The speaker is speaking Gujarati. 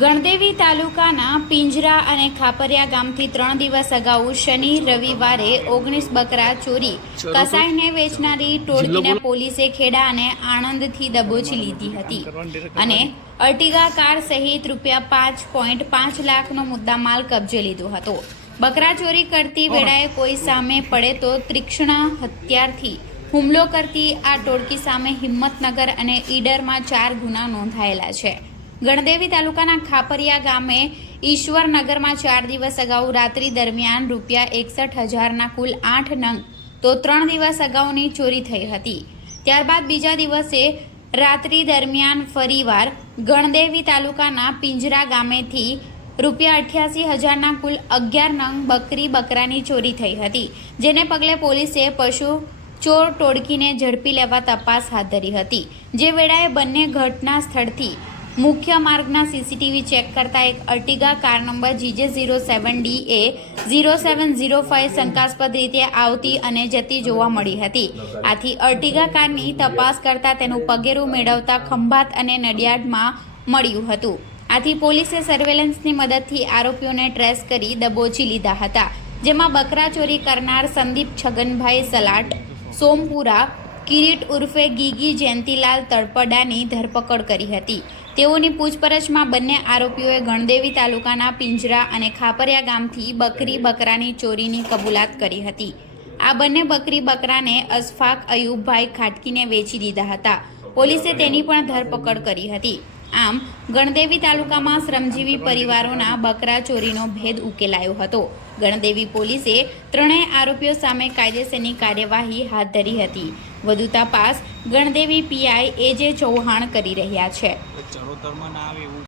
ગણદેવી તાલુકાના પિંજરા અને ખાપરિયા ગામથી 3 દિવસ અગાઉ શનિ રવિવારે 19 બકરા ચોરી કસાઈને વેચનારી ટોળકીને પોલીસે ખેડા અને આણંદથી દબોચી લીધી હતી અને અર્ટિગા કાર સહિત ₹5.5 લાખનો મુદ્દામાલ કબજે લીધો હતો। બકરા ચોરી કરતી વેળાએ કોઈ સામે પડે તો તીક્ષ્ણ હથિયારથી હુમલો કરતી આ ટોળકી સામે હિંમતનગર અને ઈડરમાં 4 ગુના નોંધાયેલા છે। ગણદેવી તાલુકાના ખાપરિયા ગામે ઈશ્વરનગરમાં 4 દિવસ અગાઉ રાત્રિ દરમિયાન ₹61,000ના કુલ 8 નંગ તો 3 દિવસ અગાઉની ચોરી થઈ હતી। ત્યારબાદ બીજા દિવસે રાત્રિ દરમિયાન ફરીવાર ગણદેવી તાલુકાના પિંજરા ગામેથી ₹88,000ના કુલ 11 નંગ બકરાની ચોરી થઈ હતી, જેને પગલે પોલીસે પશુ ચોર ટોળકીને ઝડપી લેવા તપાસ હાથ ધરી હતી। જે વેળાએ બંને ઘટના સ્થળથી મુખ્ય માર્ગના સીસીટીવી ચેક કરતા એક અર્ટિગા કાર નંબર GJ07DA 0705 શંકાસ્પદ રીતે આવતી અને જતી જોવા મળી હતી। આથી અર્ટિગા કારની તપાસ કરતા તેનું પગેરું મેળવતા ખંભાત અને નડિયાદમાં મળ્યું હતું। આથી પોલીસે સર્વેલન્સની મદદથી આરોપીઓને ટ્રેસ કરી દબોચી લીધા હતા, જેમાં બકરા ચોરી કરનાર સંદીપ છગનભાઈ સલાટ સોમપુરા કિરીટ ઉર્ફે ગીગી જયંતિલાલ તળપડાની ધરપકડ કરી હતી। તેઓની પૂછપરછમાં બંને આરોપીઓએ ગણદેવી તાલુકાના પિંજરા અને ખાપરિયા ગામથી બકરાની ચોરીની કબૂલાત કરી હતી। આ બંને બકરાને અશફાક અયુબભાઈ ખાટકીને વેચી દીધા હતા। પોલીસે તેની પણ ધરપકડ કરી હતી। આમ ગણદેવી તાલુકામાં શ્રમજીવી પરિવારોના બકરા ચોરીનો ભેદ ઉકેલાયો હતો। ગણદેવી પોલીસે ત્રણેય આરોપીઓ સામે કાયદેસરની કાર્યવાહી હાથ ધરી હતી। વધુ તપાસ ગણદેવી પીઆઈ AJ ચૌહાણ કરી રહ્યા છે।